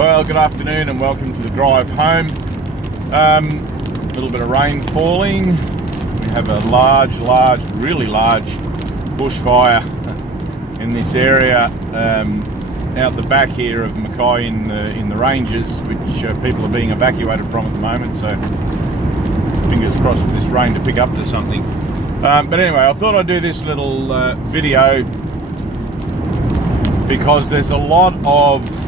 Well, good afternoon and welcome to the drive home. A little bit of rain falling. We have a really large bushfire in this area out the back here of Mackay in the ranges, which people are being evacuated from at the moment. So fingers crossed for this rain to pick up to something. But anyway, I thought I'd do this little video because there's a lot of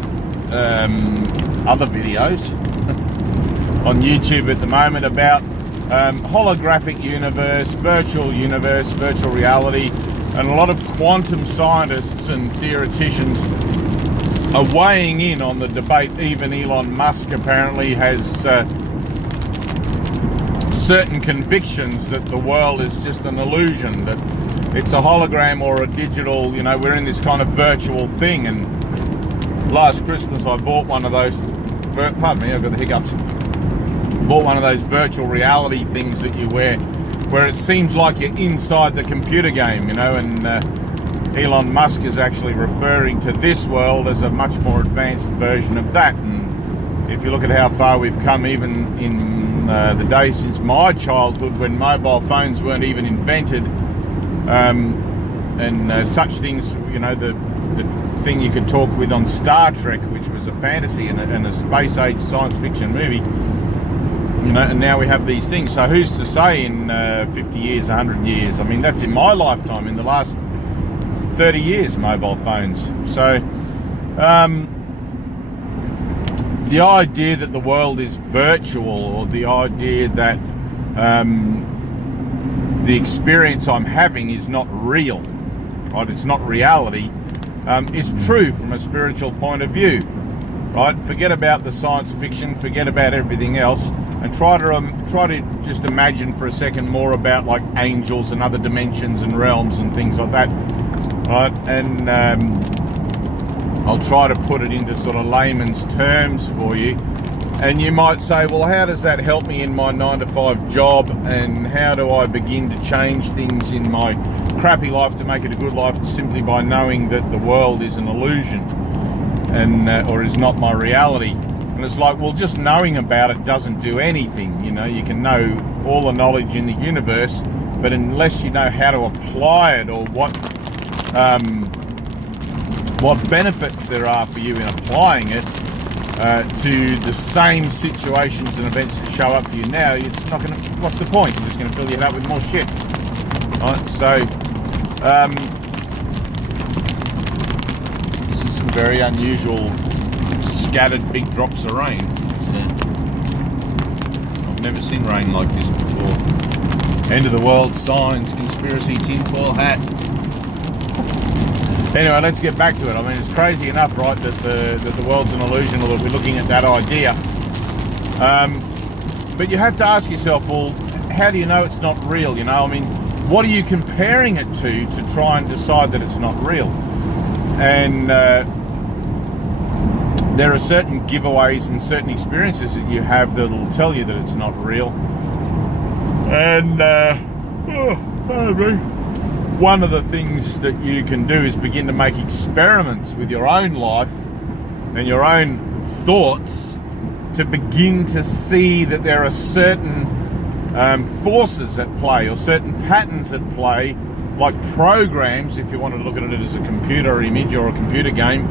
other videos on YouTube at the moment about holographic universe, virtual reality, and a lot of quantum scientists and theoreticians are weighing in on the debate. Even Elon Musk apparently has certain convictions that the world is just an illusion, that it's a hologram or a digital, we're in this kind of virtual thing. And last Christmas I bought one of those, pardon me, I've got the hiccups, bought one of those virtual reality things that you wear where it seems like you're inside the computer game, and Elon Musk is actually referring to this world as a much more advanced version of that. And if you look at how far we've come, even in the days since my childhood, when mobile phones weren't even invented, and such things, the thing you could talk with on Star Trek, which was a fantasy and a space age science fiction movie, and now we have these things. So who's to say in 50 years, 100 years? I mean, that's in my lifetime, in the last 30 years, mobile phones. So the idea that the world is virtual, or the idea that the experience I'm having is not real, right? It's not reality. Is true from a spiritual point of view, right? Forget about the science fiction, forget about everything else, and try to just imagine for a second more about like angels and other dimensions and realms and things like that, right? And I'll try to put it into sort of layman's terms for you. And you might say, well, how does that help me in my 9-to-5 job, and how do I begin to change things in my crappy life to make it a good life, simply by knowing that the world is an illusion and or is not my reality? And it's like, well, just knowing about it doesn't do anything. You can know all the knowledge in the universe, but unless you know how to apply it, or what benefits there are for you in applying it to the same situations and events that show up for you now, it's not going to. What's the point? You're just going to fill your head up with more shit. Right? So this is some very unusual scattered big drops of rain. I've never seen rain like this before. End of the world signs, conspiracy, tinfoil hat. Anyway, let's get back to it. I mean, it's crazy enough, right, that the world's an illusion, or that we're looking at that idea. But you have to ask yourself, well, how do you know it's not real? I mean, what are you comparing it to try and decide that it's not real? And there are certain giveaways and certain experiences that you have that will tell you that it's not real. And one of the things that you can do is begin to make experiments with your own life and your own thoughts to begin to see that there are certain forces at play, or certain patterns at play, like programs, if you want to look at it as a computer image or a computer game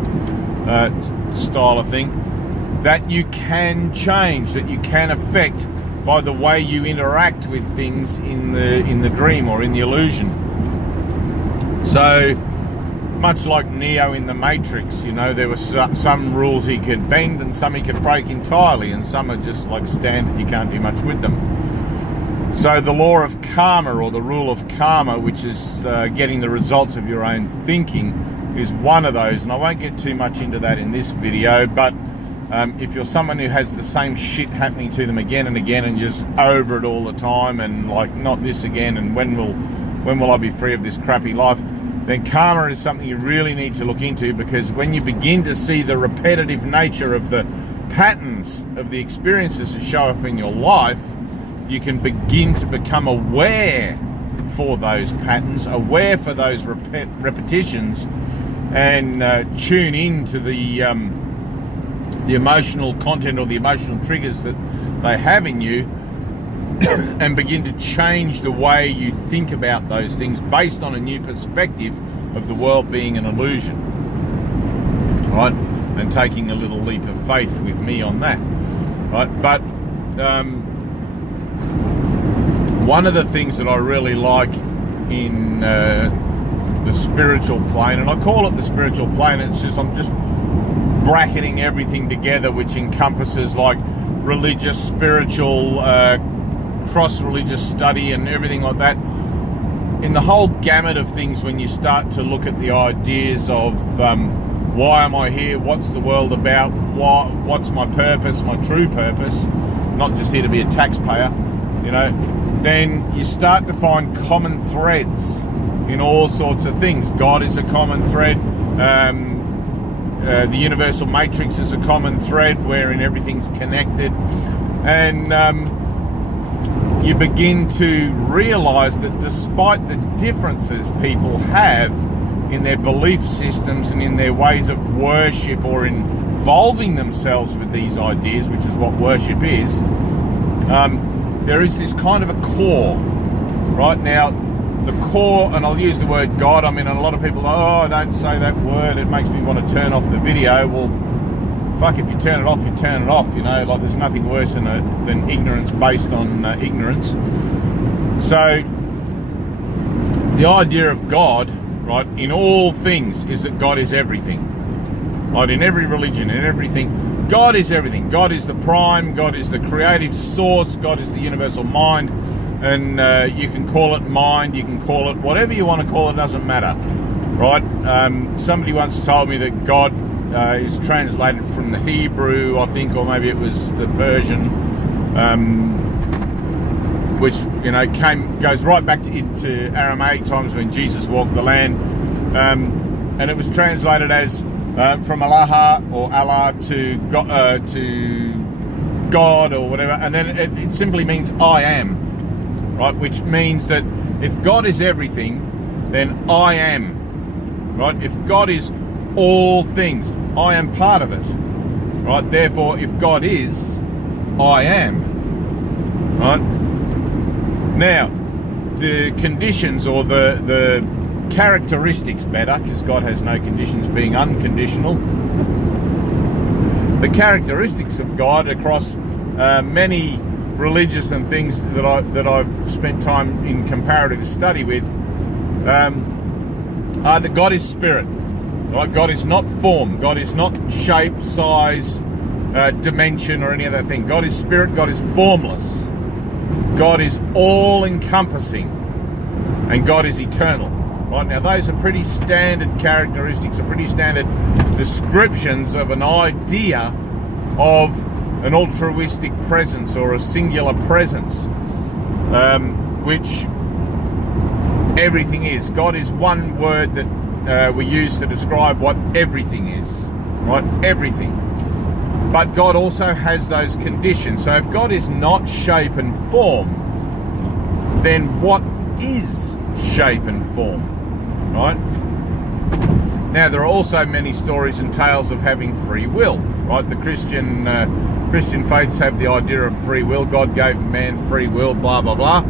style of thing, that you can change, that you can affect by the way you interact with things in the dream or in the illusion. So much like Neo in the Matrix, there were some rules he could bend and some he could break entirely, and some are just like standard, you can't do much with them. So the law of karma, or the rule of karma, which is getting the results of your own thinking, is one of those. And I won't get too much into that in this video, but if you're someone who has the same shit happening to them again and again, and you're just over it all the time, and like, not this again, and when will I be free of this crappy life, then karma is something you really need to look into. Because when you begin to see the repetitive nature of the patterns of the experiences that show up in your life, you can begin to become aware for those patterns, aware for those repetitions, and tune into the the emotional content or the emotional triggers that they have in you and begin to change the way you think about those things based on a new perspective of the world being an illusion. Right? And taking a little leap of faith with me on that. Right? But one of the things that I really like in the spiritual plane, and I call it the spiritual plane, it's just, I'm just bracketing everything together, which encompasses like religious, spiritual, cross-religious study and everything like that. In the whole gamut of things, when you start to look at the ideas of why am I here, what's the world about, what's my purpose, my true purpose, not just here to be a taxpayer, you know, then you start to find common threads in all sorts of things. God is a common thread. The universal matrix is a common thread wherein everything's connected. And you begin to realize that despite the differences people have in their belief systems and in their ways of worship or involving themselves with these ideas, which is what worship is, there is this kind of a core. Right now, the core, and I'll use the word God, I mean, a lot of people go, oh, don't say that word, it makes me want to turn off the video. Well, fuck, if you turn it off, you turn it off, you know, like there's nothing worse than ignorance based on ignorance. So, the idea of God, right, in all things is that God is everything. Right, in every religion, in everything, God is everything. God is the prime, God is the creative source, God is the universal mind, and you can call it mind, you can call it whatever you want to call it, doesn't matter, right? Somebody once told me that God is translated from the Hebrew, I think, or maybe it was the Persian, which, you know, goes right back into Aramaic times when Jesus walked the land, and it was translated as from Allah or Allah to God or whatever, and then it simply means I am, right? Which means that if God is everything, then I am, right? If God is all things, I am part of it, right? Therefore, if God is, I am, right? Now, the conditions or the characteristics better, because God has no conditions, being unconditional. The characteristics of God across many religious and things that I've spent time in comparative study with are that God is spirit. Right? God is not form. God is not shape, size, dimension, or any other thing. God is spirit. God is formless. God is all-encompassing, and God is eternal. Right, now those are pretty standard characteristics, are pretty standard descriptions of an idea of an altruistic presence or a singular presence, which everything is. God is one word that we use to describe what everything is, right? Everything. But God also has those conditions. So if God is not shape and form, then what is shape and form? Right? Now, there are also many stories and tales of having free will, right? The Christian faiths have the idea of free will. God gave man free will, blah, blah, blah.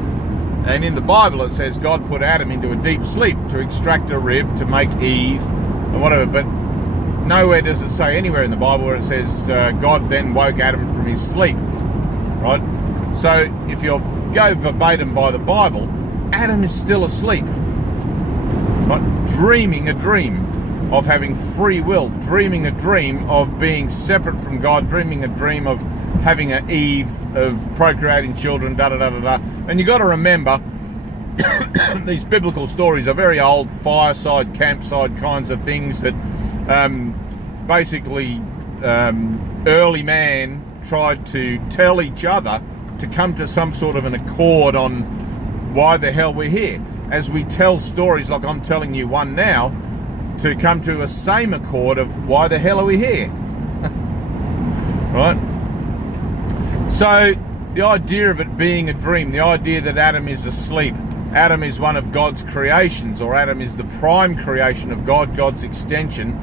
And in the Bible, it says God put Adam into a deep sleep to extract a rib, to make Eve, and whatever. But nowhere does it say anywhere in the Bible where it says God then woke Adam from his sleep, right? So if you go verbatim by the Bible, Adam is still asleep. Right? Dreaming a dream of having free will, dreaming a dream of being separate from God, dreaming a dream of having an Eve, of procreating children, da da da da da. And you got to remember, these biblical stories are very old, fireside, campsite kinds of things that basically early man tried to tell each other to come to some sort of an accord on why the hell we're here. As we tell stories like I'm telling you one now, to come to a same accord of why the hell are we here? Right? So the idea of it being a dream, the idea that Adam is asleep, Adam is one of God's creations, or Adam is the prime creation of God, God's extension.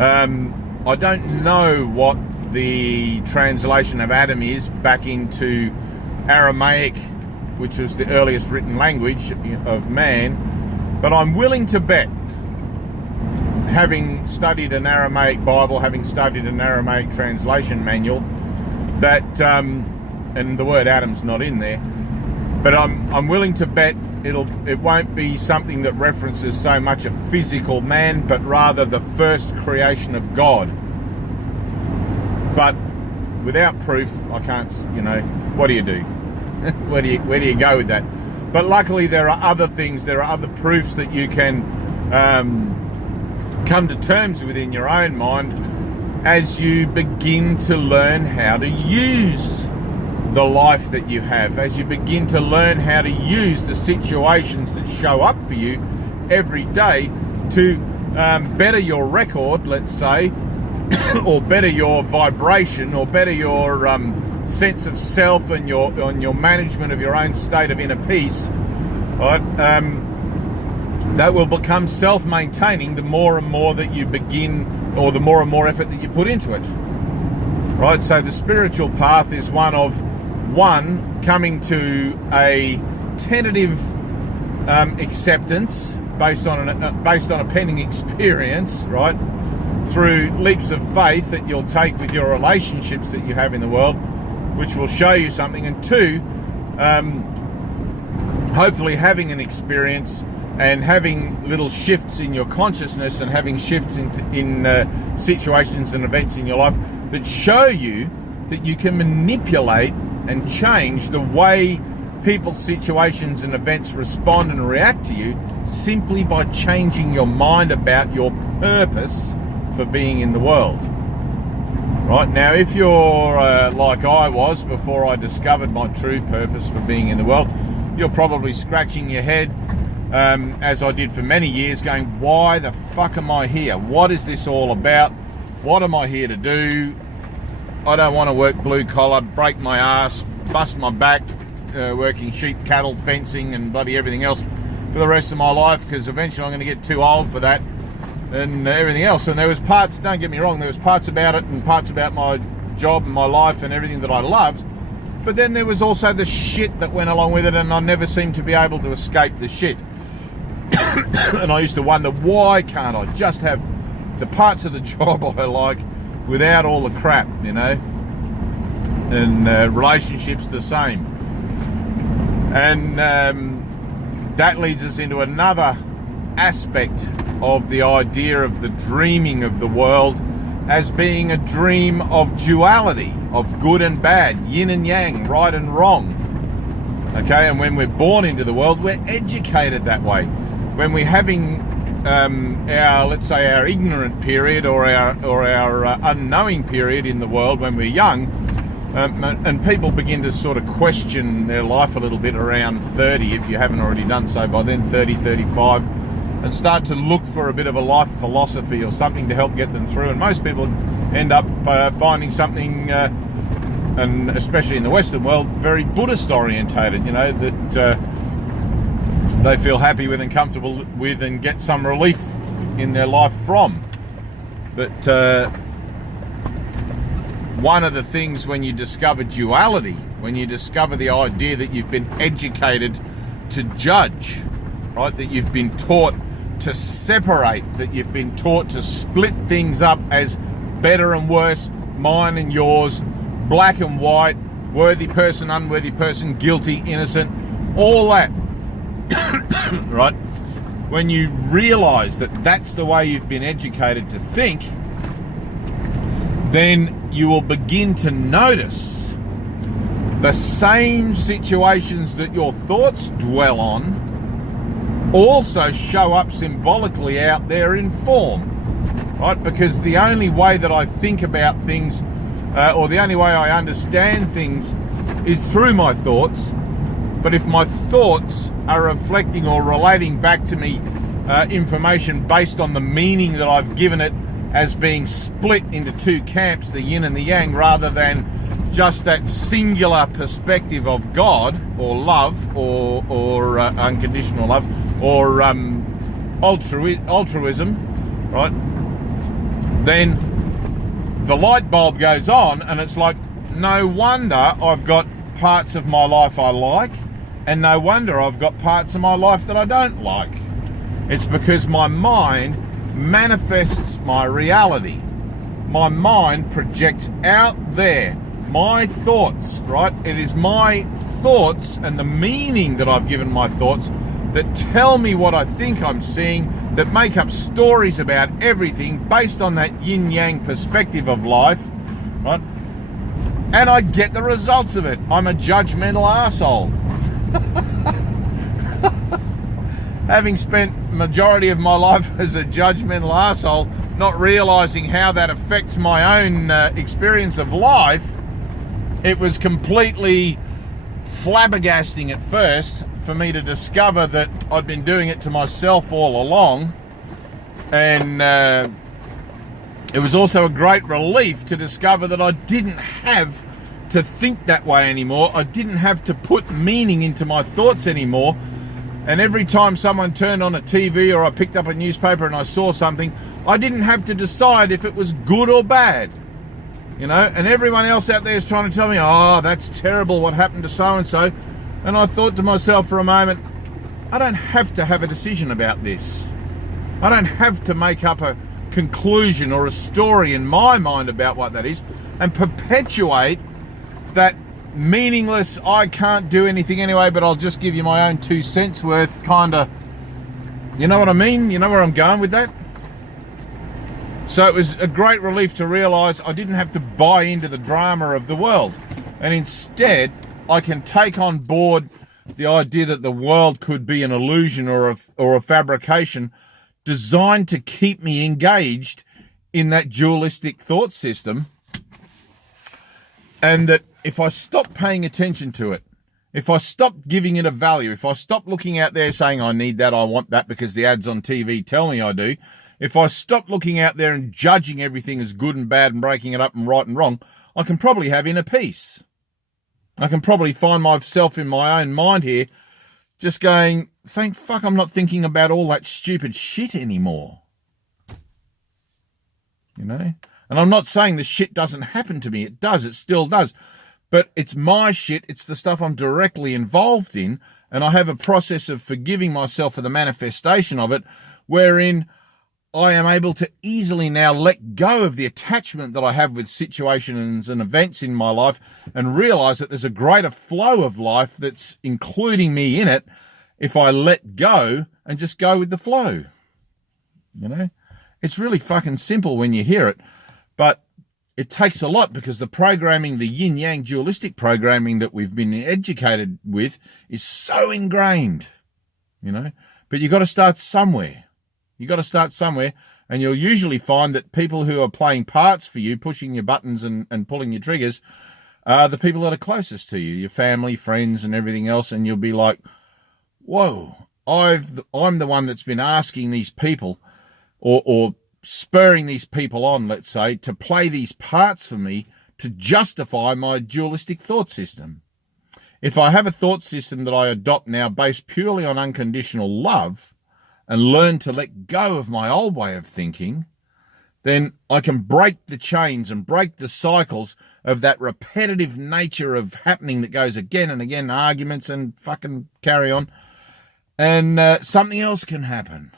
I don't know what the translation of Adam is back into Aramaic, which was the earliest written language of man. But I'm willing to bet, having studied an Aramaic Bible, having studied an Aramaic translation manual, that, and the word Adam's not in there, but I'm willing to bet it won't be something that references so much a physical man, but rather the first creation of God. But without proof, I can't, what do you do? Where do you go with that? But luckily there are other things, there are other proofs that you can come to terms with in your own mind as you begin to learn how to use the life that you have, as you begin to learn how to use the situations that show up for you every day to better your record, let's say, or better your vibration, or better your sense of self and your management of your own state of inner peace, right? That will become self-maintaining the more and more that you begin, or the more and more effort that you put into it, right? So the spiritual path is one, coming to a tentative acceptance based on a pending experience, right? Through leaps of faith that you'll take with your relationships that you have in the world, which will show you something. And two, hopefully having an experience and having little shifts in your consciousness and having shifts in situations and events in your life that show you that you can manipulate and change the way people, situations and events respond and react to you simply by changing your mind about your purpose for being in the world. Right, now if you're like I was before I discovered my true purpose for being in the world, you're probably scratching your head, as I did for many years, going, why the fuck am I here? What is this all about? What am I here to do? I don't want to work blue collar, break my ass, bust my back, working sheep, cattle, fencing and bloody everything else for the rest of my life, because eventually I'm going to get too old for that and everything else. And there was parts, don't get me wrong, there was parts about it and parts about my job and my life and everything that I loved, but then there was also the shit that went along with it, and I never seemed to be able to escape the shit. And I used to wonder, why can't I just have the parts of the job I like without all the crap, and relationships the same. And that leads us into another aspect of the idea of the dreaming of the world as being a dream of duality, of good and bad, yin and yang, right and wrong. Okay, and when we're born into the world, we're educated that way. When we're having our, let's say, our ignorant period or our unknowing period in the world when we're young, and people begin to sort of question their life a little bit around 30, if you haven't already done so by then, 30, 35, and start to look for a bit of a life philosophy or something to help get them through. And most people end up finding something, and especially in the Western world, very Buddhist orientated, that they feel happy with and comfortable with and get some relief in their life from. But one of the things when you discover duality, when you discover the idea that you've been educated to judge, right, that you've been taught to separate, that you've been taught to split things up as better and worse, mine and yours, black and white, worthy person, unworthy person, guilty, innocent, all that, right? When you realize that that's the way you've been educated to think, then you will begin to notice the same situations that your thoughts dwell on also show up symbolically out there in form, right? Because the only way that I think about things, or the only way I understand things, is through my thoughts. But if my thoughts are reflecting or relating back to me information based on the meaning that I've given it as being split into two camps, the yin and the yang, rather than just that singular perspective of God or love or unconditional love or altruism, right? Then the light bulb goes on, and it's like, no wonder I've got parts of my life I like, and no wonder I've got parts of my life that I don't like. It's because my mind manifests my reality. My mind projects out there my thoughts, right? It is my thoughts and the meaning that I've given my thoughts that tell me what I think I'm seeing, that make up stories about everything based on that yin-yang perspective of life, right? And I get the results of it. I'm a judgmental arsehole. Having spent majority of my life as a judgmental arsehole, not realizing how that affects my own experience of life, it was completely flabbergasting at first for me to discover that I'd been doing it to myself all along. And it was also a great relief to discover that I didn't have to think that way anymore. I didn't have to put meaning into my thoughts anymore. And every time someone turned on a TV or I picked up a newspaper and I saw something, I didn't have to decide if it was good or bad. You know, and everyone else out there is trying to tell me, oh, that's terrible, what happened to so-and-so. And I thought to myself for a moment, I don't have to have a decision about this. I don't have to make up a conclusion or a story in my mind about what that is and perpetuate that meaningless, I can't do anything anyway, but I'll just give you my own 2 cents worth kind of, you know what I mean? You know where I'm going with that? So it was a great relief to realise I didn't have to buy into the drama of the world. And instead, I can take on board the idea that the world could be an illusion or a fabrication designed to keep me engaged in that dualistic thought system. And that if I stop paying attention to it, if I stop giving it a value, if I stop looking out there saying I need that, I want that because the ads on TV tell me I do, if I stop looking out there and judging everything as good and bad and breaking it up and right and wrong, I can probably have inner peace. I can probably find myself in my own mind here just going, thank fuck I'm not thinking about all that stupid shit anymore. You know? And I'm not saying the shit doesn't happen to me. It does. It still does. But it's my shit. It's the stuff I'm directly involved in. And I have a process of forgiving myself for the manifestation of it, wherein I am able to easily now let go of the attachment that I have with situations and events in my life and realize that there's a greater flow of life that's including me in it if I let go and just go with the flow. You know, it's really fucking simple when you hear it, but it takes a lot because the programming, the yin-yang dualistic programming that we've been educated with is so ingrained, you know, but you've got to start somewhere. You've got to start somewhere, and you'll usually find that people who are playing parts for you, pushing your buttons and pulling your triggers, are the people that are closest to you, your family, friends, and everything else, and you'll be like, whoa, I'm the one that's been asking these people or spurring these people on, let's say, to play these parts for me to justify my dualistic thought system. If I have a thought system that I adopt now based purely on unconditional love, and learn to let go of my old way of thinking, then I can break the chains and break the cycles of that repetitive nature of happening that goes again and again, arguments and fucking carry on, and something else can happen.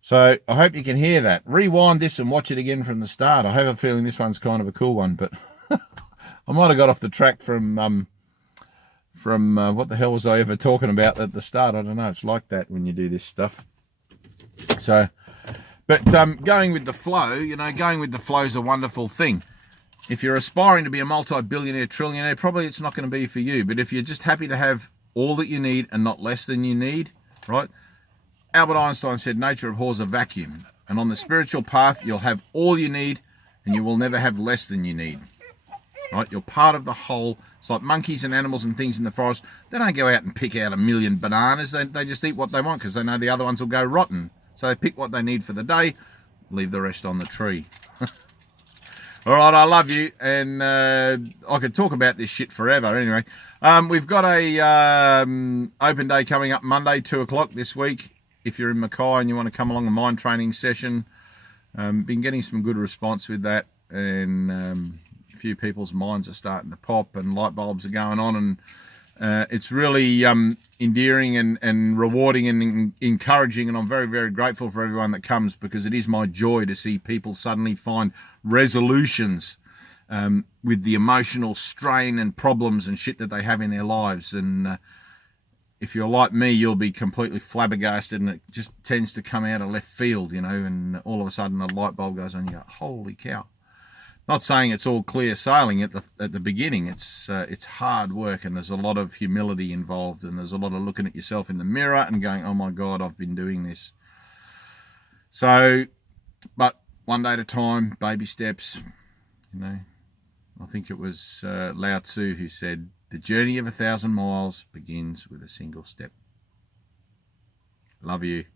So I hope you can hear that. Rewind this and watch it again from the start. I have a feeling this one's kind of a cool one, but I might have got off the track from what the hell was I ever talking about at the start? I don't know. It's like that when you do this stuff. So, but going with the flow, you know, going with the flow is a wonderful thing. If you're aspiring to be a multi-billionaire, trillionaire, probably it's not going to be for you. But if you're just happy to have all that you need and not less than you need, right? Albert Einstein said nature abhors a vacuum. And on the spiritual path, you'll have all you need and you will never have less than you need. Right? You're part of the whole. It's like monkeys and animals and things in the forest. They don't go out and pick out 1,000,000 bananas. They just eat what they want because they know the other ones will go rotten. So they pick what they need for the day, leave the rest on the tree. All right, I love you. And I could talk about this shit forever. Anyway, we've got a open day coming up Monday, 2 o'clock this week. If you're in Mackay and you want to come along a mind training session, Been getting some good response with that, and a few people's minds are starting to pop and light bulbs are going on, and it's really endearing and rewarding and encouraging, and I'm very, very grateful for everyone that comes, because it is my joy to see people suddenly find resolutions with the emotional strain and problems and shit that they have in their lives. And if you're like me, you'll be completely flabbergasted, and it just tends to come out of left field, you know, and all of a sudden a light bulb goes on, you go, holy cow. Not saying it's all clear sailing at the beginning. It's hard work, and there's a lot of humility involved, and there's a lot of looking at yourself in the mirror and going, oh my God, I've been doing this. So, but one day at a time, baby steps, you know. I think it was Lao Tzu who said, the journey of 1,000 miles begins with a single step. Love you.